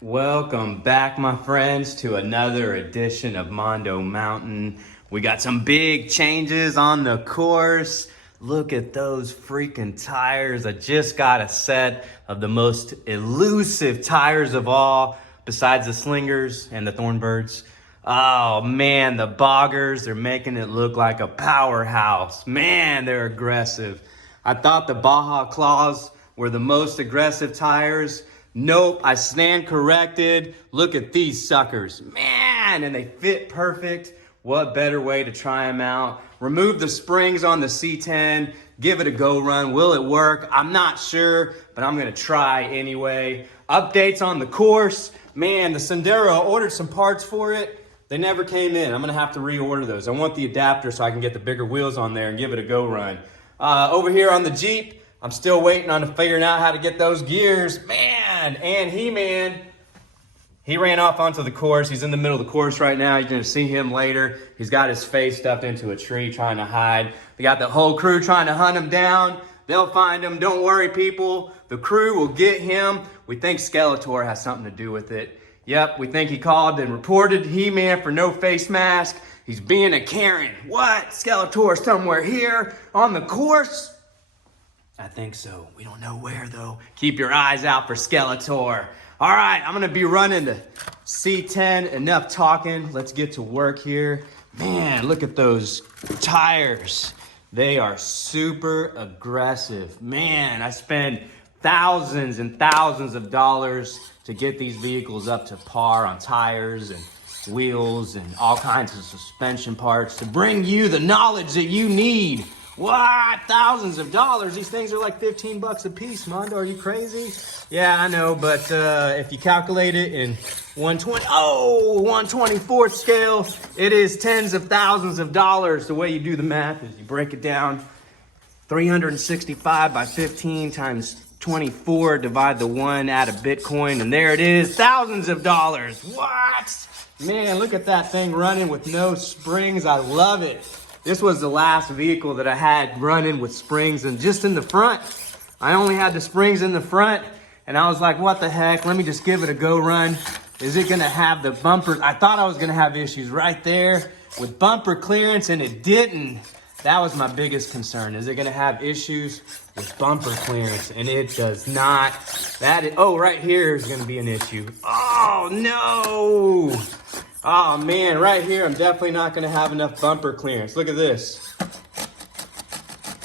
Welcome back, my friends, to another edition of Mondo Mountain. We got some big changes on the course. Look at those freaking tires. I just got a set of the most elusive tires of all, besides the Slingers and the Thornbirds. Oh man, the Boggers, they're making it look like a powerhouse. Man, they're aggressive. I thought the Baja Claws were the most aggressive tires. Nope, I stand corrected. Look at these suckers. Man, and they fit perfect. What better way to try them out? Remove the springs on the C10, give it a go run. Will it work? I'm not sure, but I'm gonna try anyway. Updates on the course. Man, the Sendero, I ordered some parts for it. They never came in. I'm gonna have to reorder those. I want the adapter so I can get the bigger wheels on there and give it a go run. Over here on the Jeep, I'm still waiting on figuring out how to get those gears. Man, and He-Man, he ran off onto the course. He's in the middle of the course right now. You're gonna see him later. He's got his face stuffed into a tree trying to hide. We got the whole crew trying to hunt him down. They'll find him. Don't worry, people. The crew will get him. We think Skeletor has something to do with it. Yep, we think he called and reported He-Man for no face mask. He's being a Karen. What? Skeletor somewhere here on the course? I think so. We don't know where though. Keep your eyes out for Skeletor. All right, I'm gonna be running the C10. Enough talking. Let's get to work here. Man, look at those tires. They are super aggressive. Man, I spend thousands and thousands of dollars to get these vehicles up to par on tires and wheels and all kinds of suspension parts to bring you the knowledge that you need. What? Thousands of dollars? These things are like 15 bucks a piece, Mondo. Are you crazy? Yeah, I know, but if you calculate it in 1/24 scale, it is tens of thousands of dollars. The way you do the math is you break it down. 365 by 15 times 24, divide the 1, add a Bitcoin, and there it is, thousands of dollars. What? Man, look at that thing running with no springs. I love it. This was the last vehicle that I had running with springs and just in the front. I only had the springs in the front and I was like, what the heck? Let me just give it a go run. Is it gonna have the bumpers? I thought I was gonna have issues right there with bumper clearance and it didn't. That was my biggest concern. Is it gonna have issues with bumper clearance? And it does not. Oh, right here is gonna be an issue. Oh no. Oh man, right here, I'm definitely not gonna have enough bumper clearance. Look at this.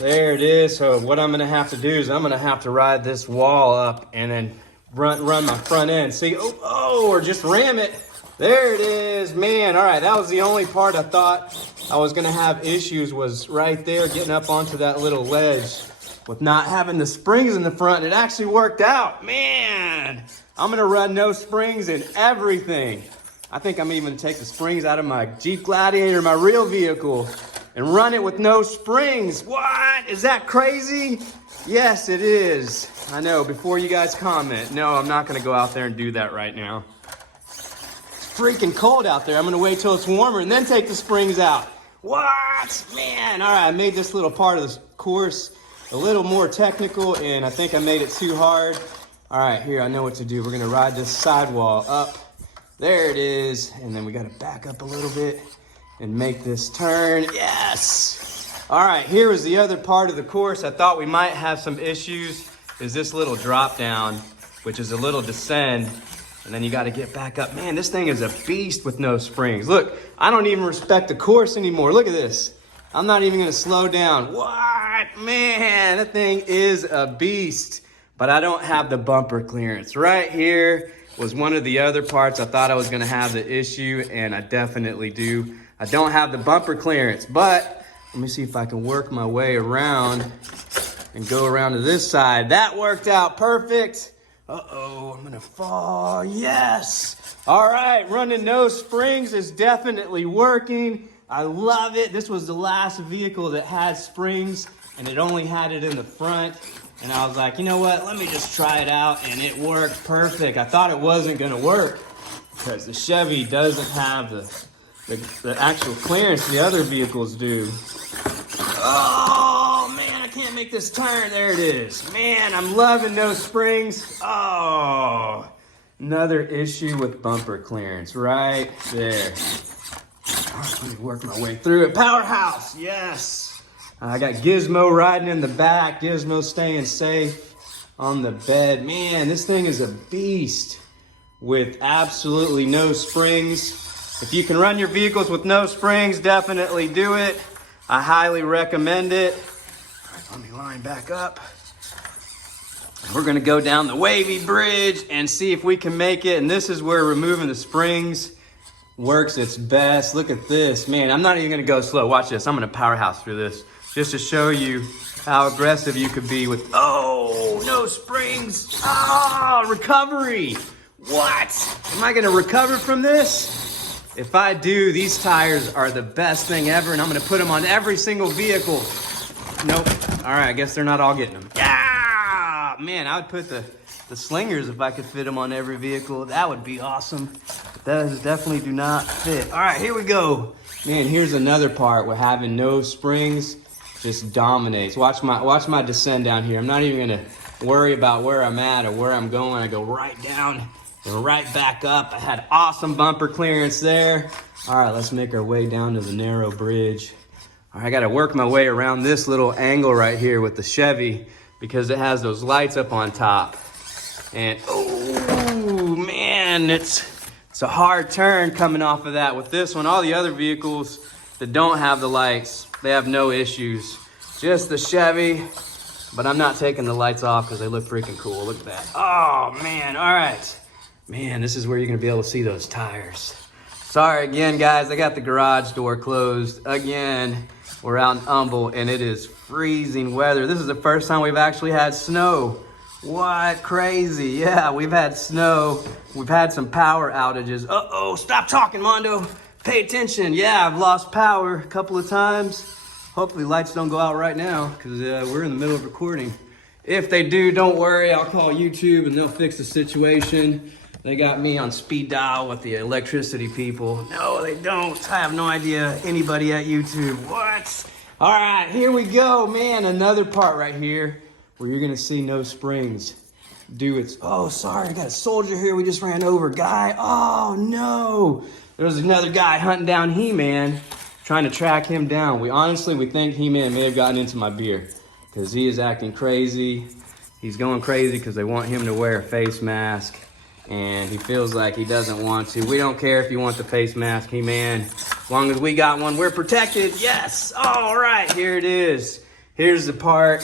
There it is. So what I'm gonna have to do is I'm gonna have to ride this wall up and then run my front end. See, or just ram it. There it is, man. All right, that was the only part I thought I was gonna have issues was right there, getting up onto that little ledge with not having the springs in the front. It actually worked out, man. I'm gonna run no springs in everything. I think I'm even gonna take the springs out of my Jeep Gladiator, my real vehicle, and run it with no springs. What? Is that crazy? Yes, it is. I know, before you guys comment. No, I'm not gonna go out there and do that right now. It's freaking cold out there. I'm gonna wait till it's warmer and then take the springs out. What? Man, all right, I made this little part of this course a little more technical and I think I made it too hard. All right, here, I know what to do. We're gonna ride this sidewall up. There it is, and then we gotta back up a little bit and make this turn. Yes! All right, here is the other part of the course. I thought we might have some issues, is this little drop down, which is a little descend, and then you gotta get back up. Man, this thing is a beast with no springs. Look, I don't even respect the course anymore. Look at this. I'm not even gonna slow down. What? Man, that thing is a beast, but I don't have the bumper clearance. Right here was one of the other parts I thought I was gonna have the issue, and I definitely do. I don't have the bumper clearance, but let me see if I can work my way around and go around to this side. That worked out perfect. Uh-oh, I'm gonna fall. Yes! All right, running no springs is definitely working. I love it. This was the last vehicle that had springs, and it only had it in the front. And I was like, you know what? Let me just try it out, and it worked perfect. I thought it wasn't gonna work because the Chevy doesn't have the actual clearance the other vehicles do. Oh man, I can't make this turn. There it is. Man, I'm loving those springs. Oh, Another issue with bumper clearance right there. Let me work my way through it. Powerhouse, yes. I got Gizmo riding in the back. Gizmo staying safe on the bed. Man, this thing is a beast with absolutely no springs. If you can run your vehicles with no springs, definitely do it. I highly recommend it. All right, let me line back up. We're gonna go down the wavy bridge and see if we can make it. And this is where removing the springs works its best. Look at this, man. I'm not even gonna go slow. Watch this, I'm gonna powerhouse through this just to show you how aggressive you could be with, oh, no springs. Oh, recovery. What? Am I gonna recover from this? If I do, these tires are the best thing ever, and I'm gonna put them on every single vehicle. Nope, all right, I guess they're not all getting them. Yeah! Man, I would put the slingers if I could fit them on every vehicle. That would be awesome. But those definitely do not fit. All right, here we go. Man, here's another part where having no springs just dominates. Watch my descend down here. I'm not even gonna worry about where I'm at or where I'm going. I go right down and right back up. I had awesome bumper clearance there. All right, let's make our way down to the narrow bridge. All right, I gotta work my way around this little angle right here with the Chevy, because it has those lights up on top. And oh man, it's a hard turn coming off of that. With this one, all the other vehicles that don't have the lights, they have no issues. Just the Chevy, but I'm not taking the lights off because they look freaking cool. Look at that. Oh man, all right. Man, this is where you're gonna be able to see those tires. Sorry again, guys, I got the garage door closed again. We're out in Humble and it is freezing weather. This is the first time we've actually had snow. What? Crazy. Yeah, we've had snow. We've had some power outages. Uh-oh, stop talking, Mondo. Pay attention. Yeah, I've lost power a couple of times. Hopefully lights don't go out right now because we're in the middle of recording. If they do, don't worry. I'll call YouTube and they'll fix the situation. They got me on speed dial with the electricity people. No, they don't. I have no idea anybody at YouTube. What? All right, here we go, man. Another part right here where you're gonna see no springs do its, oh, sorry, I got a soldier here we just ran over. Guy, oh no. There's another guy hunting down He-Man, trying to track him down. We think He-Man may have gotten into my beer because he is acting crazy. He's going crazy because they want him to wear a face mask. And he feels like he doesn't want to. We don't care if you want the face mask, He-Man. As long as we got one, we're protected. Yes, all right, here it is. Here's the part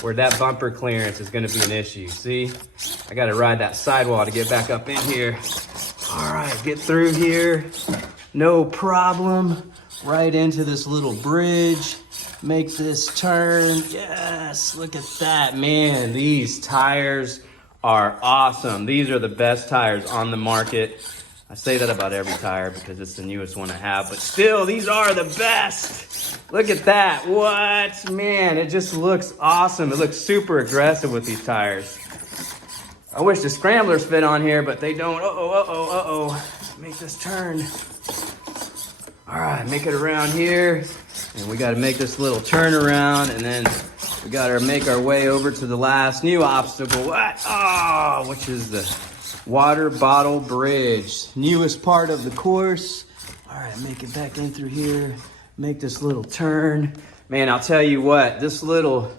where that bumper clearance is gonna be an issue. See, I gotta ride that sidewall to get back up in here. All right, get through here, no problem. Right into this little bridge, make this turn. Yes, look at that, man. These tires are awesome. These are the best tires on the market. I say that about every tire because it's the newest one I have, but still, these are the best. Look at that. What? Man, it just looks awesome. It looks super aggressive with these tires. I wish the scramblers fit on here, but they don't. Uh-oh. Make this turn. All right, make it around here. And we got to make this little turnaround, and then we got to make our way over to the last new obstacle. What? Oh, which is the water bottle bridge. Newest part of the course. All right, make it back in through here. Make this little turn. Man, I'll tell you what, this little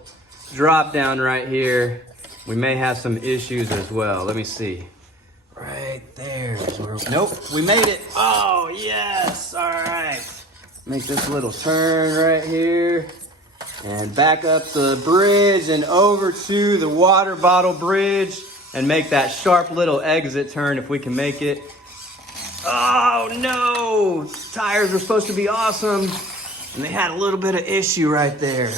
drop down right here, we may have some issues as well. Let me see. Right there. Nope, we made it. Oh, yes. All right. Make this little turn right here and back up the bridge and over to the water bottle bridge and make that sharp little exit turn if we can make it. Oh no, tires were supposed to be awesome and they had a little bit of issue right there.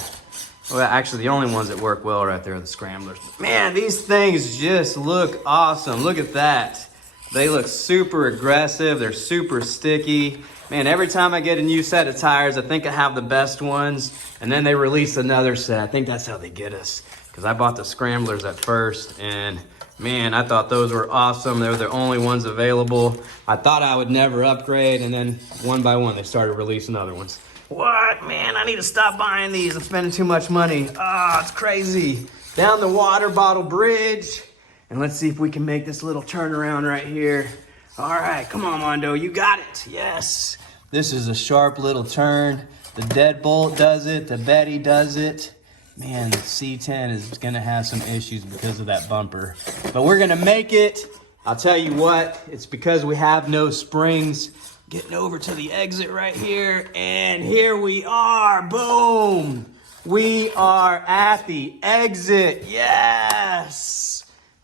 Well, actually the only ones that work well right there are the scramblers. Man, these things just look awesome. Look at that. They look super aggressive. They're super sticky. Man, every time I get a new set of tires, I think I have the best ones, and then they release another set. I think that's how they get us, because I bought the scramblers at first, and man, I thought those were awesome. They were the only ones available. I thought I would never upgrade, and then one by one, they started releasing other ones. What? Man, I need to stop buying these. I'm spending too much money. Ah, it's crazy. Down the water bottle bridge, And let's see if we can make this little turnaround right here. All right, come on, Mondo, you got it. Yes. This is a sharp little turn. The deadbolt does it, the Betty does it. Man, the C10 is gonna have some issues because of that bumper. But we're gonna make it. I'll tell you what, it's because we have no springs. Getting over to the exit right here, and here we are, boom! We are at the exit, yes!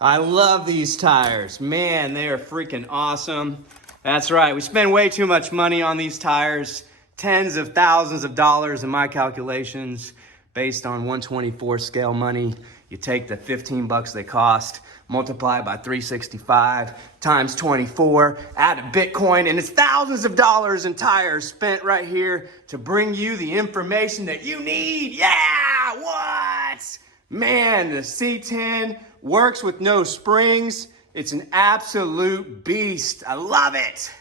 I love these tires. Man, they are freaking awesome. That's right, we spend way too much money on these tires. Tens of thousands of dollars in my calculations based on 124 scale money. You take the 15 bucks they cost, multiply it by 365 times 24, add a Bitcoin, and it's thousands of dollars in tires spent right here to bring you the information that you need. Yeah, what? Man, the C10 works with no springs. It's an absolute beast. I love it.